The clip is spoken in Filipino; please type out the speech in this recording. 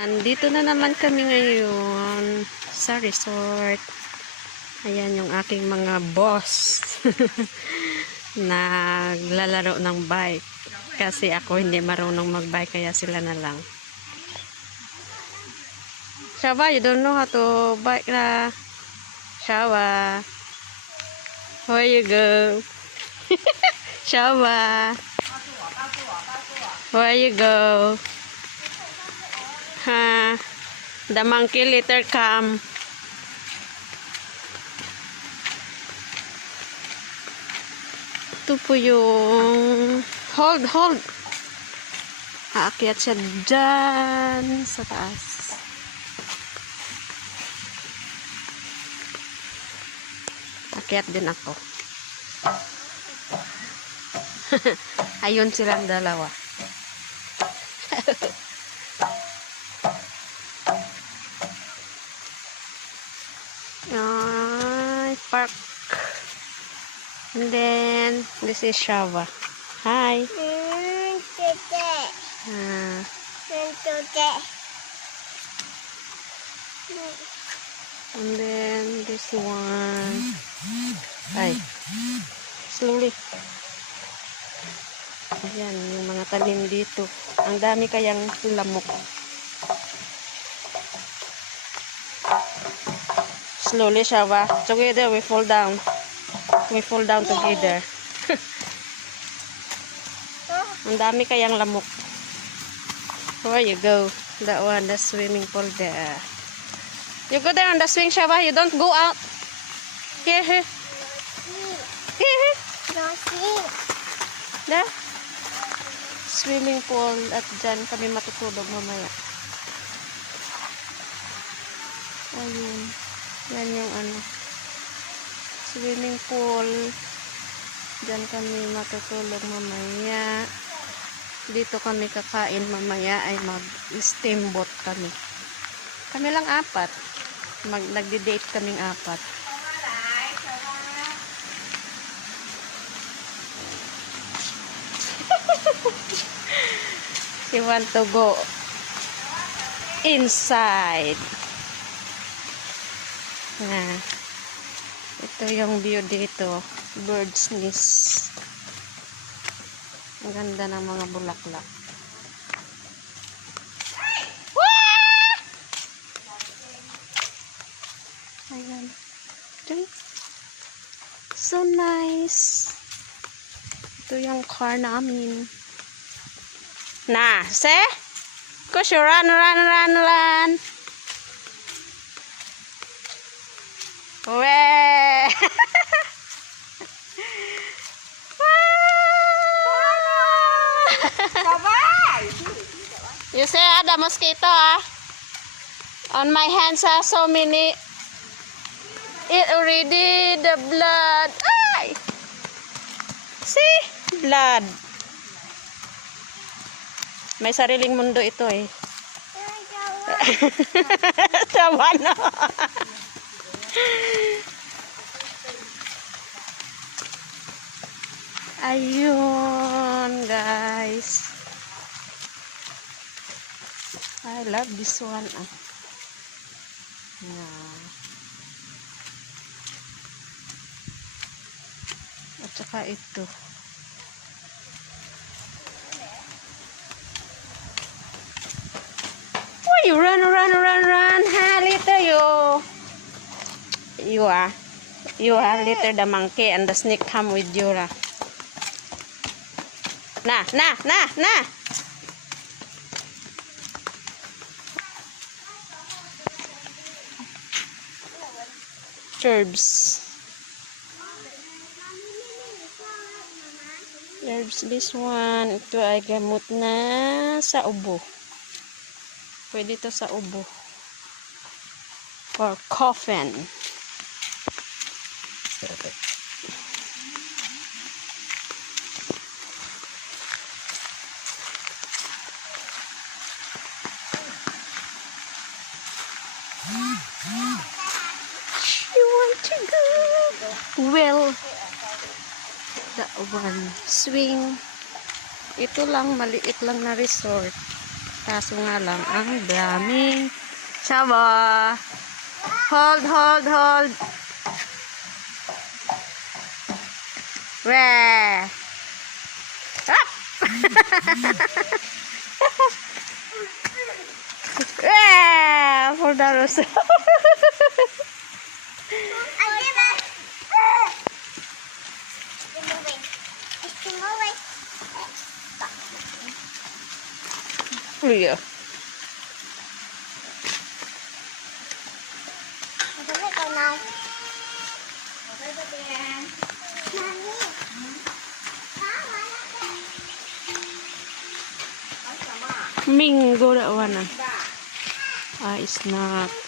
Nandito na naman kami ngayon sa resort. Ayan yung aking mga boss. Naglalaro ng bike. Kasi ako hindi marunong magbike kaya sila na lang. Shawa, you don't know how to bike na. Shawa. Where you go? Shawa. Where you go? Ha? The monkey later come. Ito po yung hold. Aakyat siya dyan sa taas. Aakyat din ako. Ayun silang dalawa. Park. And then this is Shawa. Hi. And then this one. Ay. Slowly. Ayan, yung mga talim dito. Ang dami kayang lamok. Slowly, Shawa. Together, we fall down. We fall down together. Ang dami kayang lamok. Where you go? That one, the swimming pool there. You go there on the swing, Shawa. You don't go out. Here. Here. There. Swimming pool. At dyan kami matutulog mamaya. Ayun. Yan yung swimming pool. Diyan kami matutulog mamaya. Dito kami kakain mamaya ay mag-steamboat kami. Kami lang apat. Nagde-date kaming apat. She want to go inside. Ito yung view dito. Bird's nest. Ang ganda ng mga bulaklak. Ayan. So nice. Ito yung car namin. Na, se? Kush, run. Weh. You say ada mosquito on my hands are so many. It already the blood. Ay! See? Blood. May sariling mundo ito eh. Tama na. Ayun, guys. I love this one. At saka ito. Why you run? Ha, later you are later the monkey and the snake come with you. Na. Herbs, this one. Ito ay gamot na sa ubo. Pwede ito sa ubo. For coffin. Well, that one swing. Ito lang, maliit lang na resort. Kaso nga lang, ang daming Shaba. Hold, hold, hold. Weh. Up. Weh. For the rose. Iya. Minggo that one. Ah, it's not.